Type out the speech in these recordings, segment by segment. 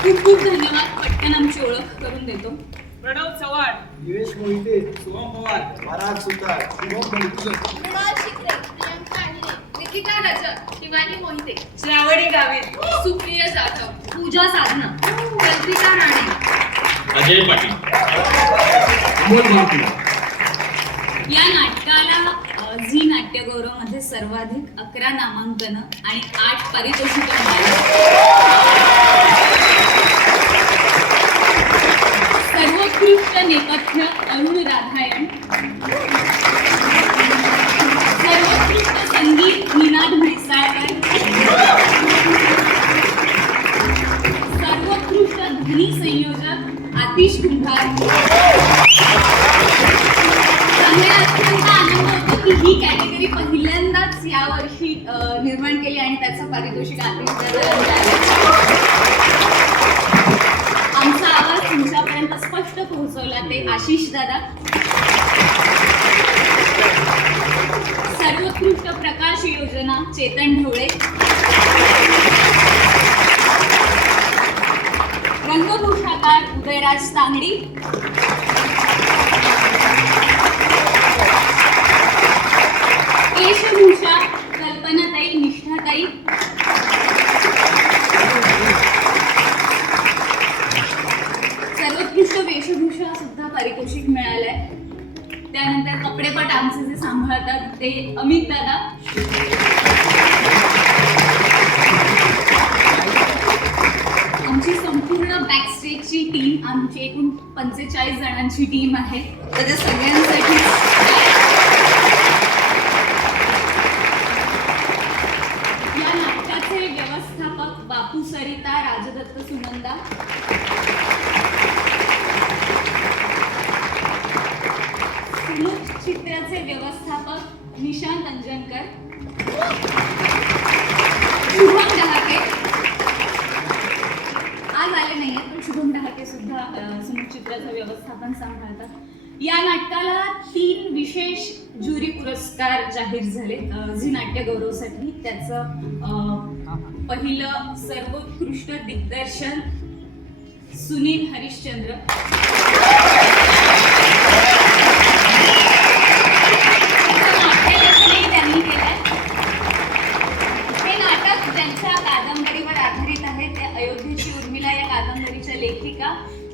खूप खूप धन्यवाद पटकन आमची ओळख करून देतो प्रणव चव्हाण. दिवेश मोहिते सोहम पवार महाराज सुतार शुभम बलकुले मृणाल शिकरे प्रियंका आहिरे निकिता रजक शिवानी मोहिते. श्रावणी गावित. सुप्रिया जाधव पूजा साधना कल्पिता राणे. अजय पाटील. या नाटकाला झी नाट्यगौरवमध्ये सर्वाधिक अकरा नामांकन आणि आठ पारितोषिक सर्वोत्कृष्ट नेपथ्य अरुण राधायण. सर्वोत्कृष्ट संगीत निनाद म्हैसाळकर. सर्वोत्कृष्ट ध्वनी संयोजक आतिश कुंभार त्यामुळे अत्यंत आनंद होतो की ही कॅटेगरी पहिल्यांदाच यावर्षी अ, निर्माण केली आणि त्याचं पारितोषिक आतिश दादाला मिळालं. आमचा आवाज तुमच्यापर्यंत स्पष्ट पोहोचवला ते आशिष दादा सर्वोत्कृष्ट प्रकाश योजना चेतन ढोळे रंगभूषाकार उदयराज तांगडी सर्वोत्कृष्ट वेशभूषा सुद्धा पारितोषिक मिळालंय. त्यानंतर कपडेपट आमचे जे सांभाळतात ते अमित दादा. आमची संपूर्ण बॅकस्टेजची टीम आमची एकूण पंचेचाळीस जणांची टीम आहे. त्याच्या सगळ्यांसाठी या नाटकाचे व्यवस्थापक बापू सरिता राजदत्त सुनंदा सुमुख संस्थेचे व्यवस्थापक निशांत अंजनकर. शुभम डहाके. आज आले नाहीये पण शुभम डहाके सुद्धा अ, चित्राचं व्यवस्थापन सांभाळतात. या नाटकाला तीन विशेष ज्युरी पुरस्कार जाहीर झाले झी नाट्य गौरवसाठी त्याचं पहिलं सर्वोत्कृष्ट दिग्दर्शन सुनील हरिश्चंद्र.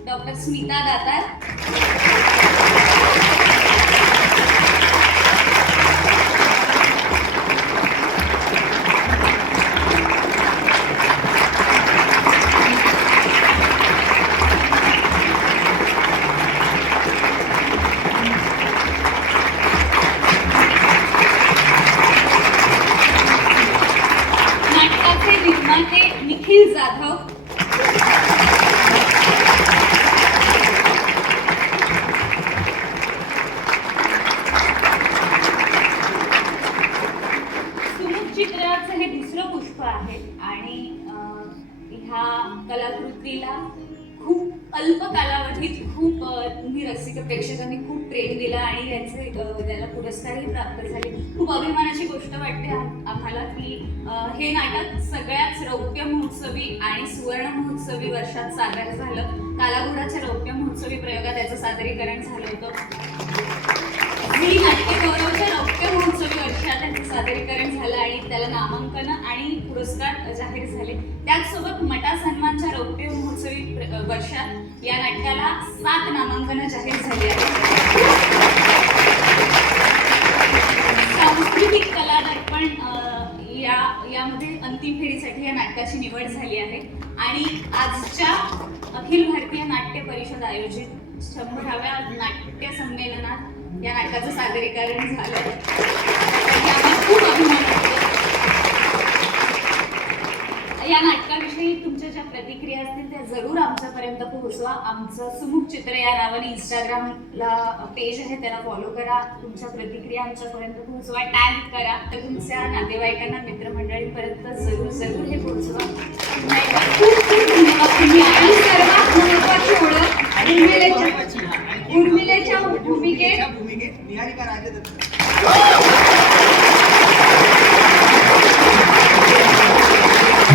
डॉक्टर स्मिता दातार निखिल जाधव। चित्राचं हे दुसरं पुष्प आहे आणि ह्या कलाकृतीला खूप अल्प कालावधीत खूप तुम्ही रसिक प्रेक्षकांनी खूप प्रेम दिलं आणि याचे त्याला पुरस्कारही प्राप्त झाले. खूप अभिमानाची गोष्ट वाटते आम्हाला की हे नाटक सगळ्याच रौप्य महोत्सवी आणि सुवर्ण महोत्सवी वर्षात सादर झालं. कालाघोडाच्या रौप्य महोत्सवी प्रयोगात याचं सादरीकरण झालं होतं. ही नाट्य सादरीकरण झालं आणि त्याला नामांकन आणि पुरस्कार जाहीर झाले. त्याचसोबत मटा सन्मानच्या रौप्य महोत्सवी वर्षात या नाटकाला सात नामांकनं जाहीर झाली आहेत. सांस्कृतिक कला दर्पण या यामध्ये अंतिम फेरीसाठी या नाटकाची निवड झाली आहे. आणि आजच्या अखिल भारतीय नाट्य परिषद आयोजित शंभराव्या नाट्य संमेलनात या नाटकाचं सादरीकरण झालं खूप अभिमान वाटतो या नाटकाविषयी तुमच्या ज्या प्रतिक्रिया असतील त्या जरूर आमच्यापर्यंत पोहोचवा. आमचं सुमुख चित्र या नावाने इंस्टाग्रामला पेज आहे त्याला फॉलो करा. तुमच्या प्रतिक्रिया आमच्यापर्यंत पोहोचवा. टॅग करा. तर तुमच्या नातेवाईकांना मित्रमंडळींपर्यंत जरूर जरूर हे पोहोचवा. पुन्हा एकदा खूप खूप धन्यवाद तुम्ही आला. सर्वात महत्वाची ओळख उर्मिलेच्या उर्मिलेच्या भूमिकेत भूमिकेत निहारिका राजदत्त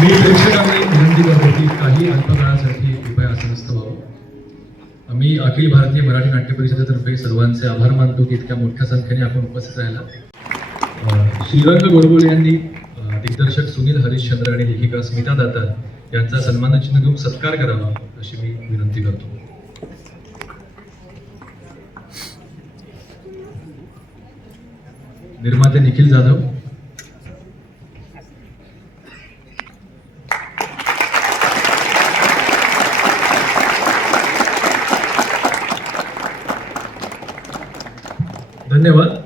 मी प्रेक्षकांना एक विनंती करतो की काही अल्पकाळासाठी कृपया असं व्हावं. मी अखिल भारतीय मराठी नाट्य परिषदेतर्फे सर्वांचे आभार मानतो की इतक्या मोठ्या संख्येने आपण उपस्थित राहिला. श्रीरंग गोडबोले यांनी दिग्दर्शक सुनील हरिश्चंद्र आणि लेखिका स्मिता दातार यांचा सन्मानचिन्ह घेऊन सत्कार करावा अशी मी विनंती करतो. निर्माते निखिल जाधव धन्यवाद